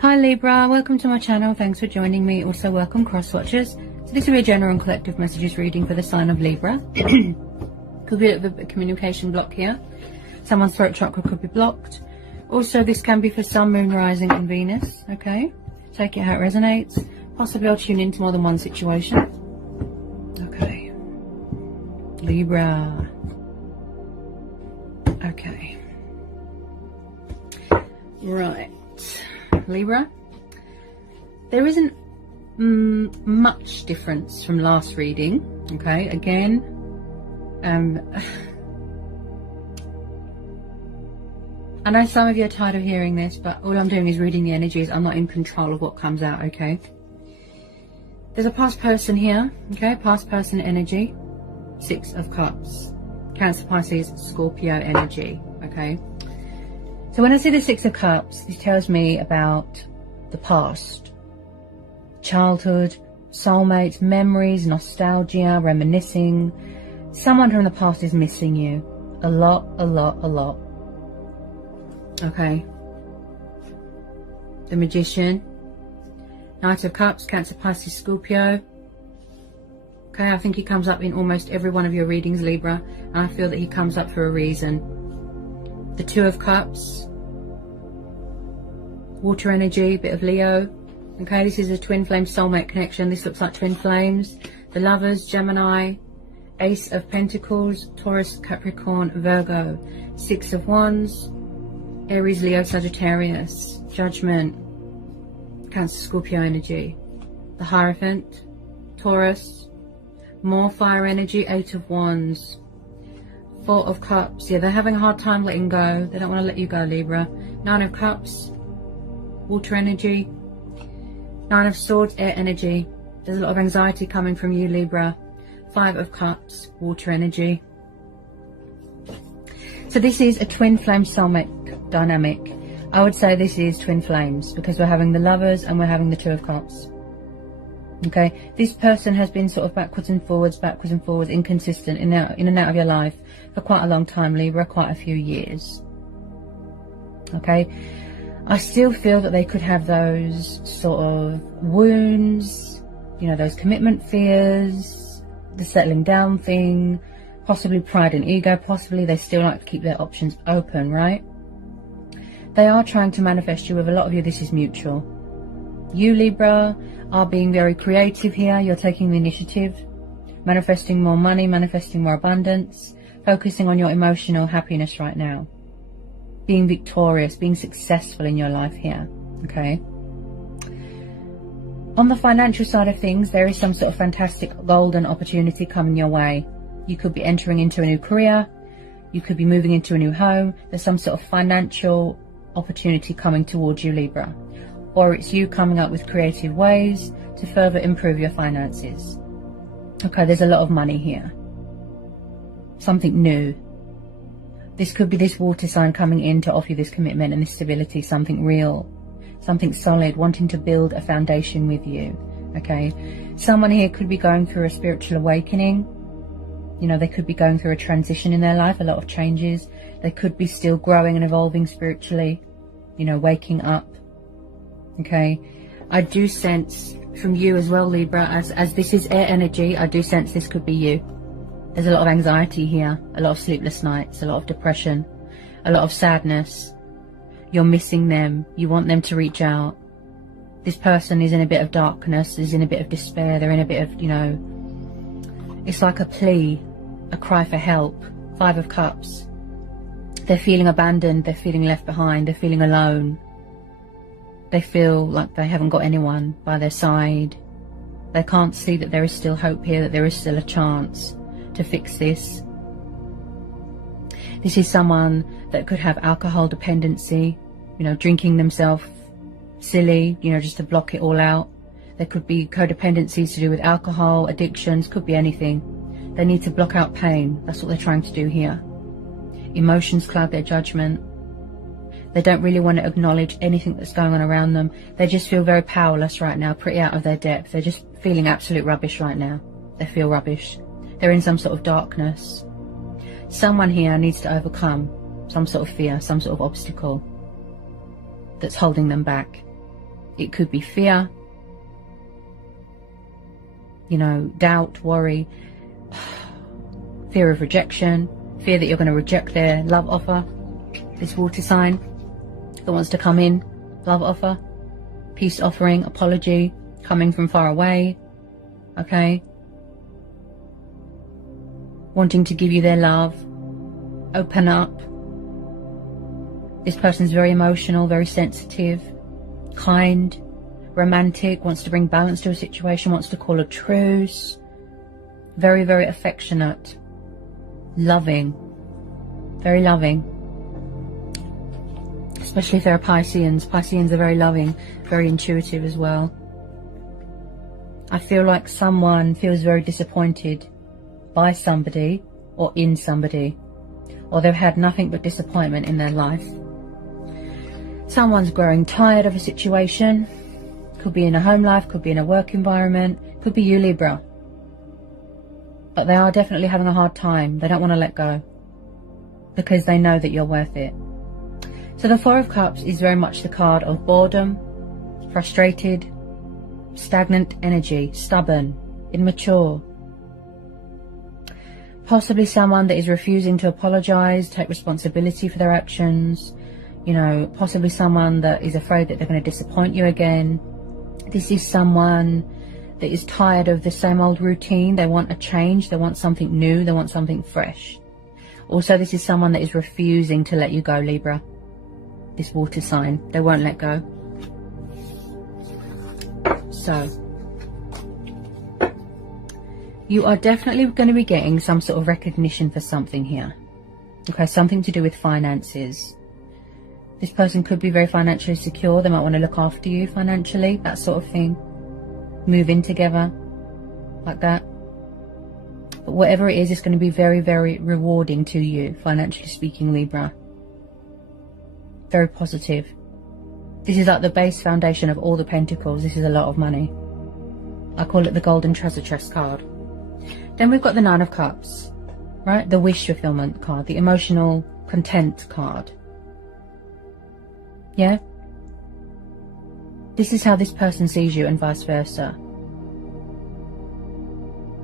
Hi Libra, welcome to my channel. Thanks for joining me. Also welcome cross watchers. So this will be a general and collective messages reading for the sign of Libra. Could be a bit of a communication block here. Someone's throat chakra could be blocked. Also this can be for Sun, Moon, Rising and Venus. Okay, take it how it resonates. Possibly I'll tune into more than one situation. Okay, Libra. Okay, right, Libra, there isn't much difference from last reading. Okay, again, I know some of you are tired of hearing this, but all I'm doing is reading the energies. I'm not in control of what comes out. Okay, there's a past person here. Okay, past person energy, 6 of Cups, Cancer, Pisces, Scorpio energy. Okay, so when I see the 6 of Cups, this tells me about the past, childhood, soulmates, memories, nostalgia, reminiscing. Someone from the past is missing you a lot. Okay, the Magician, Knight of Cups, Cancer, Pisces, Scorpio. Okay, I think he comes up in almost every one of your readings, Libra, and I feel that he comes up for a reason. The 2 of Cups, water energy, bit of Leo. Okay, this is a twin flame soulmate connection. This looks like twin flames. The Lovers, Gemini, Ace of Pentacles, Taurus, Capricorn, Virgo. 6 of Wands, Aries, Leo, Sagittarius, Judgment, Cancer, Scorpio energy. The Hierophant, Taurus, more fire energy, 8 of Wands. 4 of Cups, yeah, they're having a hard time letting go. They don't want to let you go, Libra. 9 of Cups, water energy. 9 of Swords, air energy. There's a lot of anxiety coming from you, Libra. 5 of Cups, water energy. So this is a twin flame soulmate dynamic. I would say this is twin flames because we're having the Lovers and we're having the 2 of Cups. Okay, this person has been sort of backwards and forwards, inconsistent, in and out of your life for quite a long time, Libra, quite a few years. Okay, I still feel that they could have those sort of wounds, you know, those commitment fears, the settling down thing, possibly pride and ego, possibly they still like to keep their options open, right? They are trying to manifest you. With a lot of you, this is mutual. You, Libra, are being very creative here. You're taking the initiative, manifesting more money, manifesting more abundance, focusing on your emotional happiness right now, being victorious, being successful in your life here. Okay, on the financial side of things, there is some sort of fantastic golden opportunity coming your way. You could be entering into a new career, you could be moving into a new home. There's some sort of financial opportunity coming towards you, Libra, or it's you coming up with creative ways to further improve your finances. Okay, there's a lot of money here, something new. This could be this water sign coming in to offer you this commitment and this stability, something real, something solid, wanting to build a foundation with you. Okay, someone here could be going through a spiritual awakening. You know, they could be going through a transition in their life, a lot of changes. They could be still growing and evolving spiritually, you know, waking up. Okay, I do sense from you as well, Libra, as this is air energy, I do sense this could be you. There's a lot of anxiety here, a lot of sleepless nights, a lot of depression, a lot of sadness. You're missing them. You want them to reach out. This person is in a bit of darkness, is in a bit of despair. They're in a bit of, you know, it's like a plea, a cry for help. 5 of Cups. They're feeling abandoned. They're feeling left behind. They're feeling alone. They feel like they haven't got anyone by their side. They can't see that there is still hope here, that there is still a chance to fix this. This is someone that could have alcohol dependency, you know, drinking themselves silly, you know, just to block it all out. There could be codependencies to do with alcohol, addictions, could be anything. They need to block out pain. That's what they're trying to do here. Emotions cloud their judgment. They don't really want to acknowledge anything that's going on around them. They just feel very powerless right now, pretty out of their depth. They're just feeling absolute rubbish right now. They feel rubbish. They're in some sort of darkness. Someone here needs to overcome some sort of fear, some sort of obstacle that's holding them back. It could be fear, you know, doubt, worry, fear of rejection, fear that you're going to reject their love offer. This water sign that wants to come in, love offer, peace offering, apology, coming from far away, okay? Wanting to give you their love, open up. This person's very emotional, very sensitive, kind, romantic, wants to bring balance to a situation, wants to call a truce, very, very affectionate, loving, very loving. Especially if they're Pisceans. Pisceans are very loving, very intuitive as well. I feel like someone feels very disappointed by somebody or in somebody, or they've had nothing but disappointment in their life. Someone's growing tired of a situation. Could be in a home life, could be in a work environment, could be you, Libra. But they are definitely having a hard time. They don't want to let go because they know that you're worth it. So the Four of Cups is very much the card of boredom, frustrated, stagnant energy, stubborn, immature. Possibly someone that is refusing to apologize, take responsibility for their actions. You know, possibly someone that is afraid that they're going to disappoint you again. This is someone that is tired of the same old routine. They want a change. They want something new. They want something fresh. Also, this is someone that is refusing to let you go, Libra. This water sign. They won't let go. So, you are definitely going to be getting some sort of recognition for something here. Okay, something to do with finances. This person could be very financially secure. They might want to look after you financially, that sort of thing. Move in together, like that. But whatever it is, it's going to be very, very rewarding to you, financially speaking, Libra. Very positive. This is like the base foundation of all the pentacles. This is a lot of money. I call it the golden treasure chest card. Then we've got the Nine of Cups, right? The wish fulfillment card, the emotional content card. Yeah? This is how this person sees you and vice versa.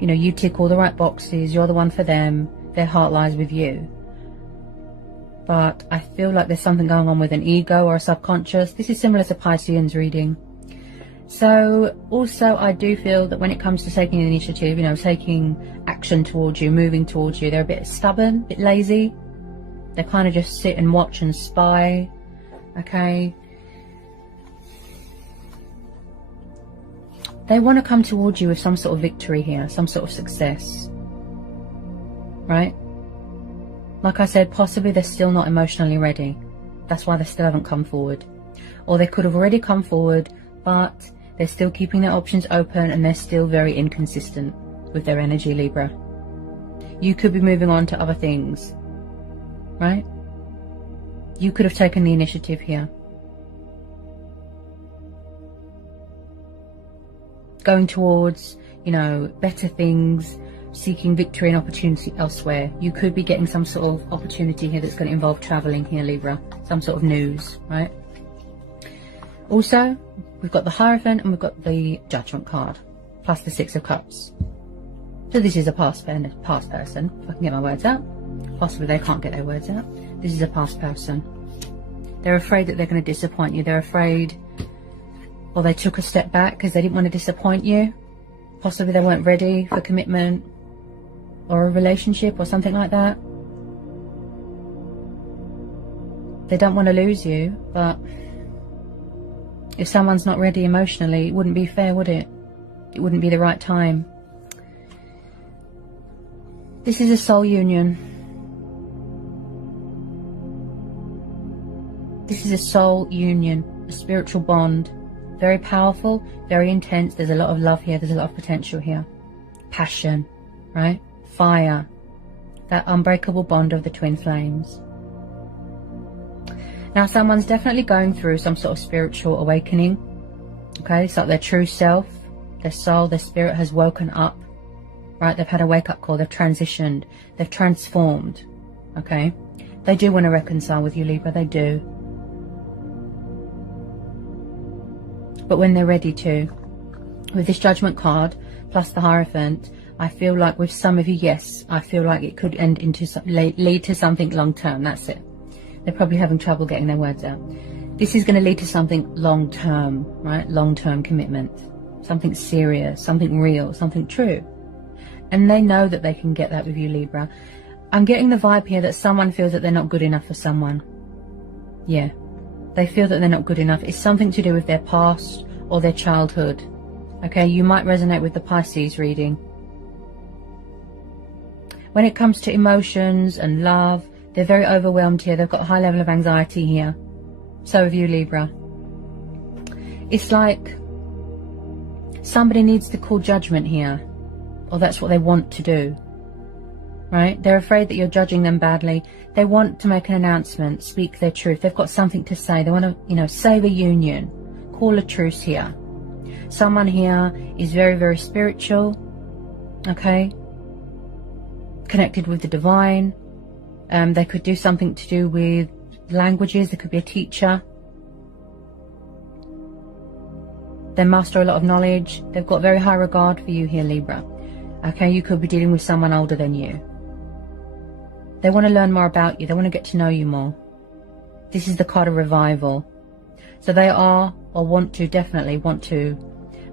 You know, you tick all the right boxes. You're the one for them. Their heart lies with you. But I feel like there's something going on with an ego or a subconscious. This is similar to Pisceans reading. So also I do feel that when it comes to taking initiative, you know, taking action towards you, moving towards you, they're a bit stubborn, a bit lazy. They kind of just sit and watch and spy. Okay. They want to come towards you with some sort of victory here, some sort of success. Right? Like I said, possibly they're still not emotionally ready. That's why they still haven't come forward. Or they could have already come forward, but they're still keeping their options open and they're still very inconsistent with their energy, Libra. You could be moving on to other things. Right? You could have taken the initiative here. Going towards, you know, better things, seeking victory and opportunity elsewhere. You could be getting some sort of opportunity here that's going to involve traveling here, Libra. Some sort of news, right? Also, we've got the Hierophant and we've got the Judgment card, plus the Six of Cups. So this is a past person, if I can get my words out. Possibly they can't get their words out. This is a past person. They're afraid that they're going to disappoint you. They're afraid, or they took a step back because they didn't want to disappoint you. Possibly they weren't ready for commitment or a relationship or something like that. They don't want to lose you, but if someone's not ready emotionally, it wouldn't be fair, would it? It wouldn't be the right time. This is a soul union. This is a soul union, a spiritual bond. Very powerful, very intense. There's a lot of love here. There's a lot of potential here. Passion, right? Fire. That unbreakable bond of the twin flames. Now, someone's definitely going through some sort of spiritual awakening. Okay, it's like their true self, their soul, their spirit has woken up. Right? They've had a wake-up call. They've transitioned. They've transformed. Okay? They do want to reconcile with you, Libra. They do. but when they're ready to. With this Judgment card, plus the Hierophant, I feel like with some of you, yes, I feel like it could end into lead to something long term. That's it. They're probably having trouble getting their words out. This is going to lead to something long term, right? Long term commitment, something serious, something real, something true. And they know that they can get that with you, Libra. I'm getting the vibe here that someone feels that they're not good enough for someone. Yeah, they feel that they're not good enough. It's something to do with their past or their childhood. Okay, you might resonate with the Pisces reading. When it comes to emotions and love, they're very overwhelmed here. They've got a high level of anxiety here. So have you, Libra. It's like somebody needs to call judgment here, or that's what they want to do, right? They're afraid that you're judging them badly. They want to make an announcement, speak their truth. They've got something to say. They want to, you know, save a union, call a truce here. Someone here is very, very spiritual, okay? Connected with the divine. They could do something to do with languages. They could be a teacher. They master a lot of knowledge. They've got very high regard for you here, Libra. Okay, you could be dealing with someone older than you. They want to learn more about you. They want to get to know you more. This is the card of revival. So they are, or want to, definitely want to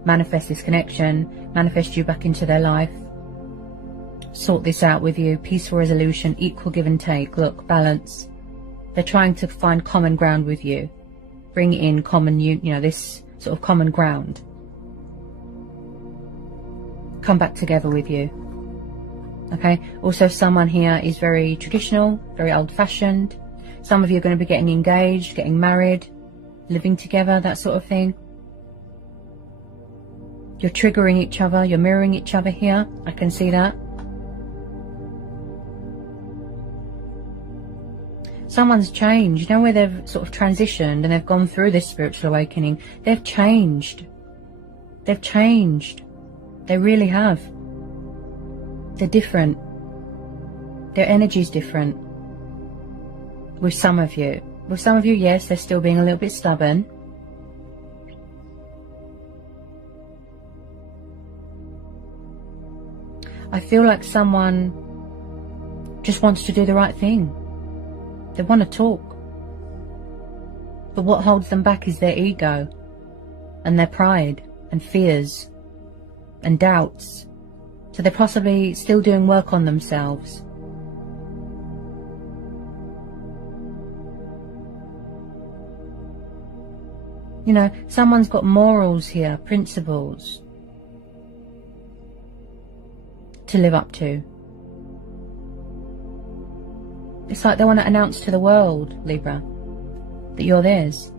manifest this connection, manifest you back into their life. Sort this out with you. Peaceful resolution, equal give and take. Look, balance. They're trying to find common ground with you. Bring in common, you know, this sort of common ground. Come back together with you. Okay. Also, someone here is very traditional, very old-fashioned. Some of you are going to be getting engaged, getting married, living together, that sort of thing. You're triggering each other. You're mirroring each other here. I can see that. Someone's changed. You know, where they've sort of transitioned and they've gone through this spiritual awakening. They've changed. They've changed. They really have. They're different. Their energy's different. With some of you. With some of you, yes, they're still being a little bit stubborn. I feel like someone just wants to do the right thing. They want to talk. But what holds them back is their ego and their pride and fears and doubts. So they're possibly still doing work on themselves. You know, someone's got morals here, principles to live up to. It's like they want to announce to the world, Libra, that you're theirs.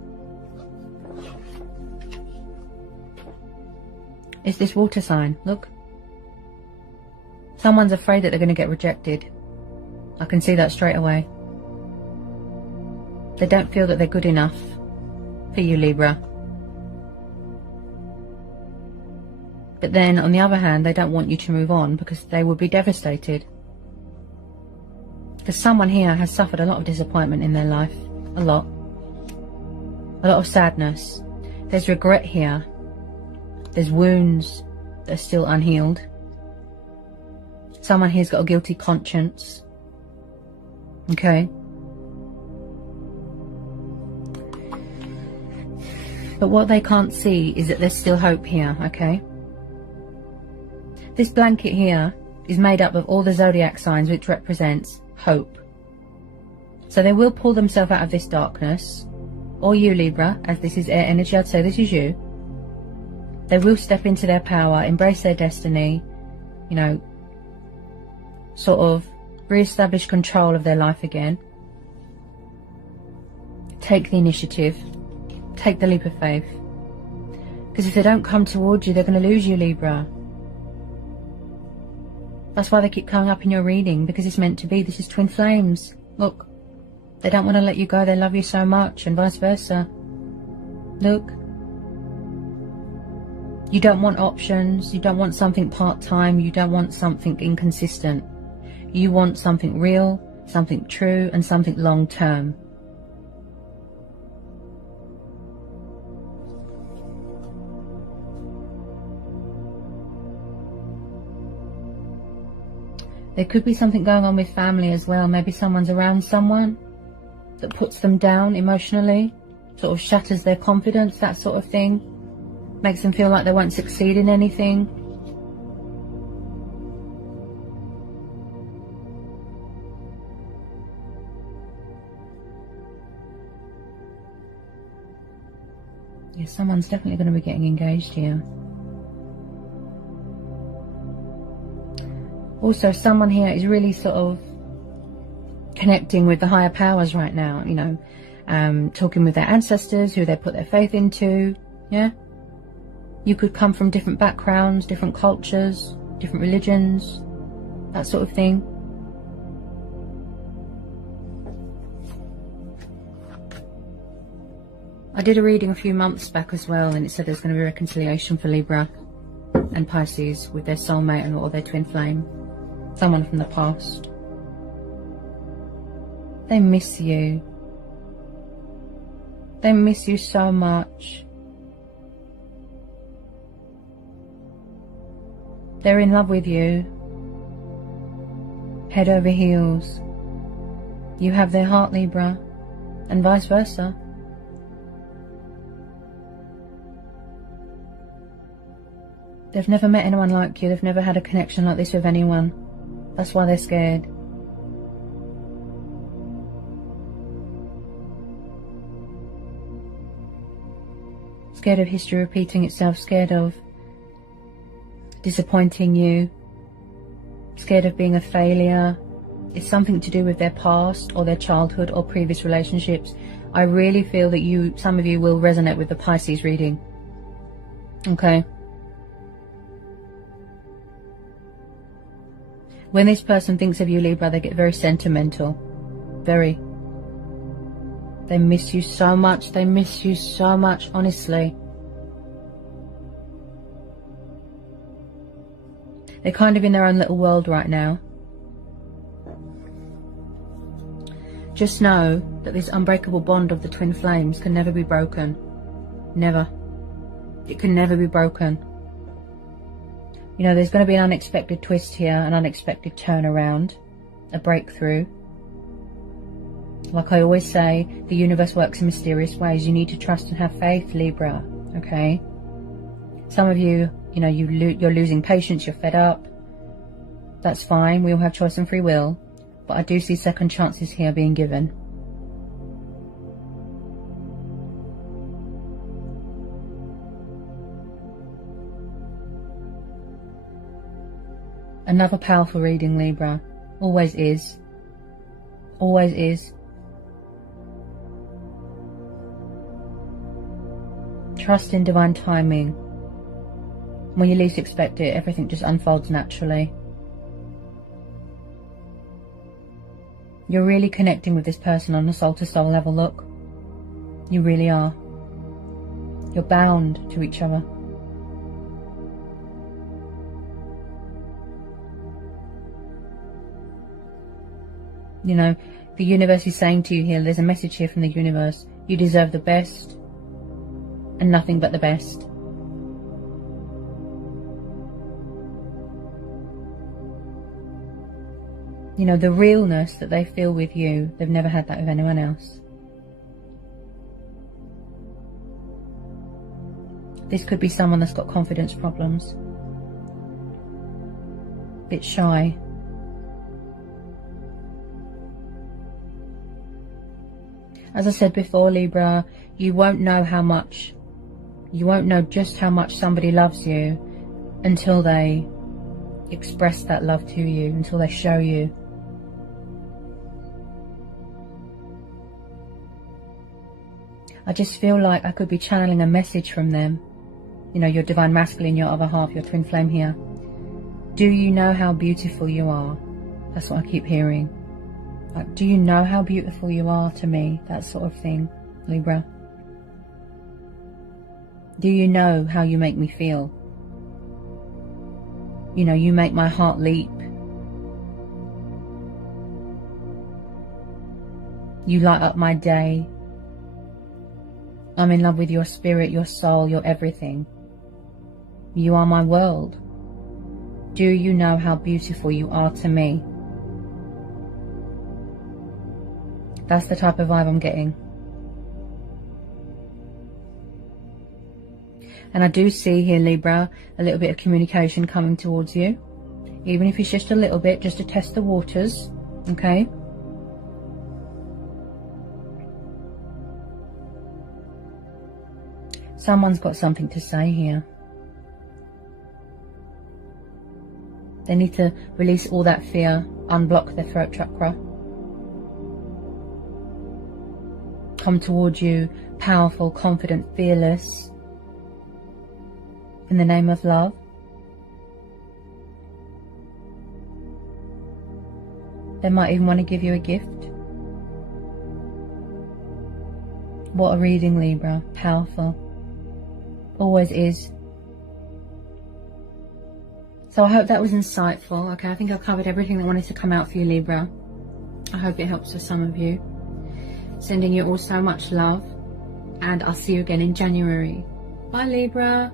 It's this water sign, look. Someone's afraid that they're going to get rejected. I can see that straight away. They don't feel that they're good enough for you, Libra. But then, on the other hand, they don't want you to move on because they would be devastated. Because someone here has suffered a lot of disappointment in their life. A lot. A lot of sadness. There's regret here. There's wounds that are still unhealed. Someone here's got a guilty conscience. Okay. But what they can't see is that there's still hope here, okay? This blanket here is made up of all the zodiac signs, which represents hope. So they will pull themselves out of this darkness. Or you, Libra, as this is air energy, I'd say this is you. They will step into their power, embrace their destiny, you know, sort of re-establish control of their life again. Take the initiative. Take the leap of faith. Because if they don't come towards you, they're going to lose you, Libra. That's why they keep coming up in your reading, because it's meant to be. This is twin flames. Look. They don't want to let you go. They love you so much, and vice versa. Look. You don't want options. You don't want something part-time. You don't want something inconsistent. You want something real, something true, and something long-term. There could be something going on with family as well. Maybe someone's around someone that puts them down emotionally, sort of shatters their confidence, that sort of thing. Makes them feel like they won't succeed in anything. Yeah, someone's definitely going to be getting engaged here. Also, someone here is really sort of connecting with the higher powers right now, you know, talking with their ancestors, who they put their faith into, yeah? You could come from different backgrounds, different cultures, different religions, that sort of thing. I did a reading a few months back as well, and it said there's going to be reconciliation for Libra and Pisces with their soulmate and or their twin flame. Someone from the past. They miss you. They miss you so much. They're in love with you. Head over heels. You have their heart, Libra, and vice versa. They've never met anyone like you. They've never had a connection like this with anyone. That's why they're scared. Scared of history repeating itself. Scared of disappointing you. Scared of being a failure. It's something to do with their past or their childhood or previous relationships. I really feel that some of you will resonate with the Pisces reading. Okay. When this person thinks of you, Libra, they get very sentimental. Very. They miss you so much. They miss you so much, honestly. They're kind of in their own little world right now. Just know that this unbreakable bond of the twin flames can never be broken. Never. It can never be broken. You know, there's going to be an unexpected twist here, an unexpected turnaround, a breakthrough. Like I always say, the universe works in mysterious ways. You need to trust and have faith, Libra, okay? Some of you, you know, you're losing patience, you're fed up. That's fine, we all have choice and free will. But I do see second chances here being given. Another powerful reading, Libra. Always is. Always is. Trust in divine timing. When you least expect it, everything just unfolds naturally. You're really connecting with this person on a soul-to-soul level, look. You really are. You're bound to each other. You know, the universe is saying to you here, there's a message here from the universe. You deserve the best and nothing but the best. You know, the realness that they feel with you, they've never had that with anyone else. This could be someone that's got confidence problems. A bit shy. As I said before, Libra, you won't know just how much somebody loves you until they express that love to you, until they show you. I just feel like I could be channeling a message from them. You know, your divine masculine, your other half, your twin flame here. Do you know how beautiful you are? That's what I keep hearing. Like, do you know how beautiful you are to me? That sort of thing, Libra. Do you know how you make me feel? You know, you make my heart leap. You light up my day. I'm in love with your spirit, your soul, your everything. You are my world. Do you know how beautiful you are to me? That's the type of vibe I'm getting. And I do see here, Libra, a little bit of communication coming towards you. Even if it's just a little bit, just to test the waters. Okay? Someone's got something to say here. They need to release all that fear, unblock their throat chakra. Come towards you, powerful, confident, fearless, in the name of love. They might even want to give you a gift. What a reading, Libra. Powerful. Always is. So I hope that was insightful. Okay, I think I've covered everything that wanted to come out for you, Libra. I hope it helps for some of you. Sending you all so much love. And I'll see you again in January. Bye, Libra.